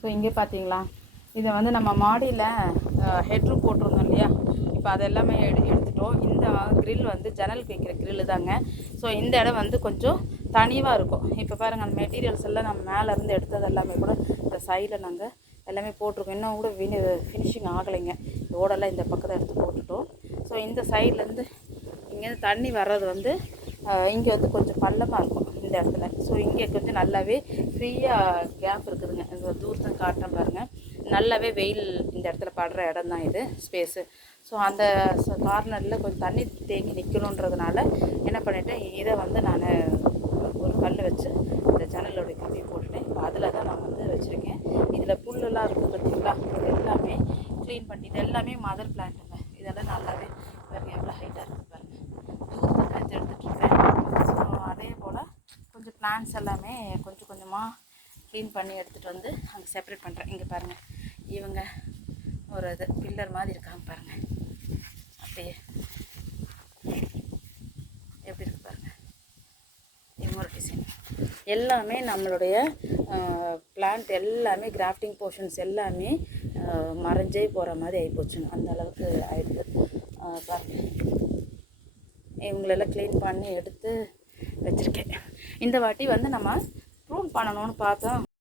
So இங்கே பார்த்தீங்களா, இதை வந்து நம்ம மாடியில் ஹெட்ரூம் போட்டிருந்தோம் இல்லையா, இப்போ அது எல்லாமே எடுத்துட்டோம். இந்த க்ரில் வந்து ஜன்னலுக்கு வைக்கிற க்ரில்லு தாங்க. ஸோ இந்த இடம் வந்து கொஞ்சம் தனிவாக இருக்கும். இப்போ பாருங்கள், அந்த மெட்டீரியல்ஸ் எல்லாம் நம்ம மேலேருந்து எடுத்தது எல்லாமே கூட இந்த சைடில் நாங்கள் எல்லாமே போட்டிருக்கோம். இன்னும் கூட ஃபினிஷிங் ஆகலைங்க. ஓடெல்லாம் இந்த பக்கத்தை எடுத்து போட்டுட்டோம். ஸோ இந்த சைட்லேருந்து இங்கேருந்து தண்ணி வர்றது வந்து இங்கே வந்து கொஞ்சம் பள்ளமாக இருக்கும் இந்த இடத்துல. ஸோ இங்கே கொஞ்சம் நல்லாவே ஃப்ரீயாக கேப் இருக்குதுங்க. இந்த தூரத்தை காட்டுறேன் பாருங்கள். நல்லாவே வெயில் இந்த இடத்துல படுற இடம் தான் இது, ஸ்பேஸு. ஸோ அந்த கார்னரில் கொஞ்சம் தண்ணி தேங்கி நிற்கணுன்றதுனால என்ன பண்ணிட்டேன், இதை வந்து நான் ஒரு கல் வச்சு இந்த ஜன்னலோடைய கம்பி போட்டுட்டேன். இப்போ அதில் தான் நான் வந்து வச்சுருக்கேன். இதில் புல்லெல்லாம் இருக்குது பார்த்தீங்களா, இது எல்லாமே க்ளீன் பண்ணி, இது எல்லாமே மதர் பிளான்ட்டுங்க. இதெல்லாம் நல்லாவே பாருங்கள் எவ்வளோ ஹைட்டாக இருக்குது பாருங்கள். தூரத்துக்கு எடுத்துகிட்ருக்கேன். ஸோ அதே போல் கொஞ்சம் பிளான்ட்ஸ் எல்லாமே கொஞ்சம் கொஞ்சமாக க்ளீன் பண்ணி எடுத்துகிட்டு வந்து அங்கே செப்பரேட் பண்ணுறேன். இங்கே பாருங்கள், இவங்க ஒரு இது பில்லர் மாதிரி இருக்காங்க பாருங்கள். அப்படியே எப்படி இருக்குது பாருங்கள். இவங்க ஒரு டிசைன் எல்லாமே நம்மளுடைய பிளான்ட் எல்லாமே கிராஃப்டிங் போர்ஷன்ஸ் எல்லாமே மறைஞ்சே போகிற மாதிரி ஆகிப்போச்சுங்க. அந்த அளவுக்கு ஆகிடுது பாருங்கள். இவங்களெல்லாம் க்ளீன் பண்ணி எடுத்து வச்சுருக்கேன். இந்த வாட்டி வந்து நம்ம ப்ரூன் பண்ணணும்னு பார்த்தோம்.